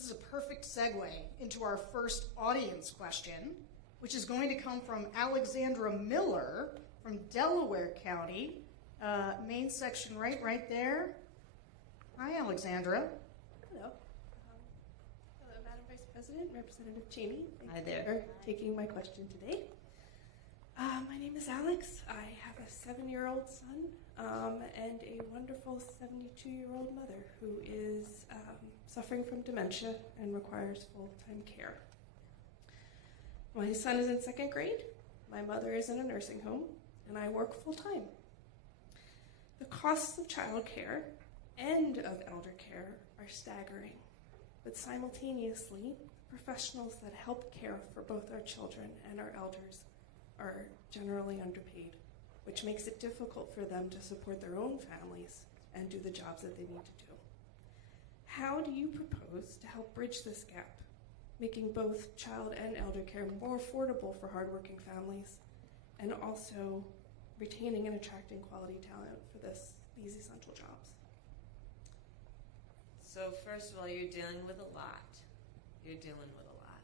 this is a perfect segue into our first audience question, which is going to come from Alexandra Miller from Delaware County, main section right there. Hi, Alexandra. Hello. Hello, Madam Vice President, Representative Cheney. Hi there. Thank you for taking my question today. My name is Alex. I have a 7-year-old son and a wonderful 72-year-old mother who is suffering from dementia and requires full-time care. My son is in 2nd grade, my mother is in a nursing home, and I work full-time. The costs of childcare and of elder care are staggering, but simultaneously, professionals that help care for both our children and our elders are generally underpaid, which makes it difficult for them to support their own families and do the jobs that they need to do. How do you propose to help bridge this gap, making both child and elder care more affordable for hardworking families, and also retaining and attracting quality talent for these essential jobs? So first of all, you're dealing with a lot. You're dealing with a lot.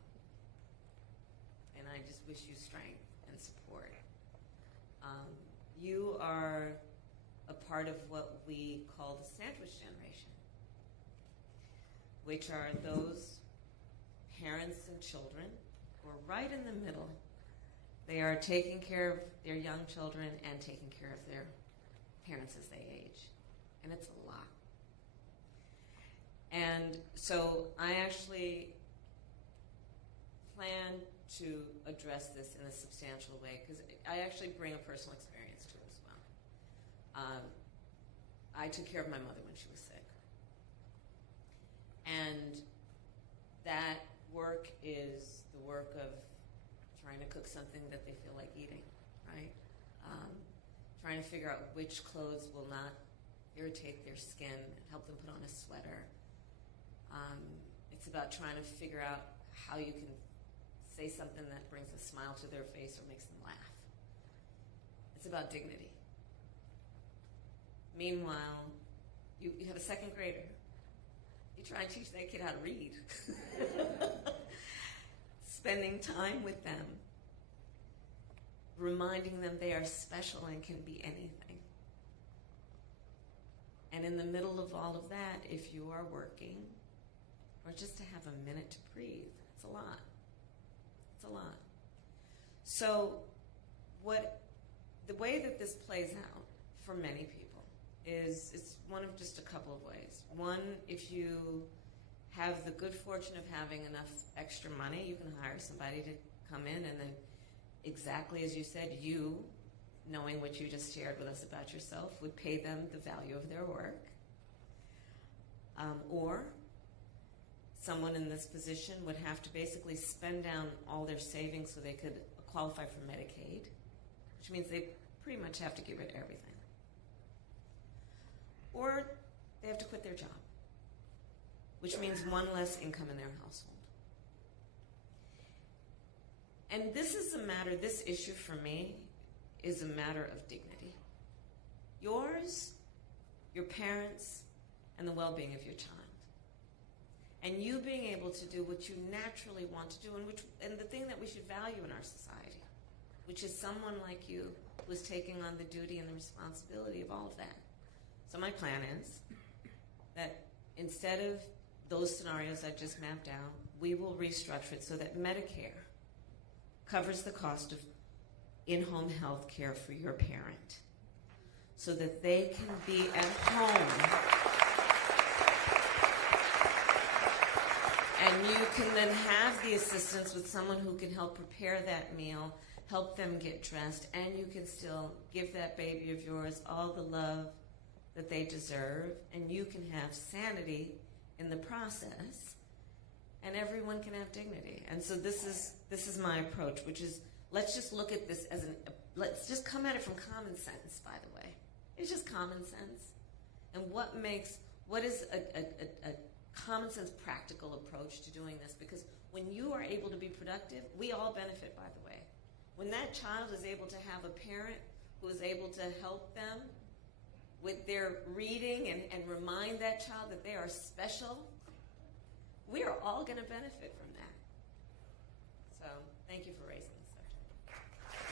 And I just wish you strength and support. You are a part of what we call the sandwich generation, which are those parents and children who are right in the middle. They are taking care of their young children and taking care of their parents as they age. And it's a lot. And so I actually plan to address this in a substantial way because I actually bring a personal experience to it as well. I took care of my mother when she was sick. And that work is the work of trying to cook something that they feel like eating, right? Trying to figure out which clothes will not irritate their skin, help them put on a sweater. It's about trying to figure out how you can say something that brings a smile to their face or makes them laugh. It's about dignity. Meanwhile, you have a 2nd grader. You try and teach that kid how to read. Spending time with them, reminding them they are special and can be anything. And in the middle of all of that, if you are working, or just to have a minute to breathe, it's a lot. It's a lot. So the way that this plays out for many people is it's one of just a couple of ways. One, if you have the good fortune of having enough extra money, you can hire somebody to come in and then, exactly as you said, you, knowing what you just shared with us about yourself, would pay them the value of their work. Or someone in this position would have to basically spend down all their savings so they could qualify for Medicaid, which means they pretty much have to give it everything. Or they have to quit their job, which means one less income in their household. And this issue for me is a matter of dignity. Yours, your parents, and the well-being of your child. And you being able to do what you naturally want to do, and the thing that we should value in our society, which is someone like you who is taking on the duty and the responsibility of all of that. So my plan is that instead of those scenarios I just mapped out, we will restructure it so that Medicare covers the cost of in-home health care for your parent so that they can be at home and you can then have the assistance with someone who can help prepare that meal, help them get dressed, and you can still give that baby of yours all the love that they deserve, and you can have sanity in the process, and everyone can have dignity. And so this is my approach, which is let's just look at this as let's just come at it from common sense, by the way. It's just common sense. And what is a common sense practical approach to doing this? Because when you are able to be productive, we all benefit, by the way. When that child is able to have a parent who is able to help them with their reading and remind that child that they are special, we are all going to benefit from that.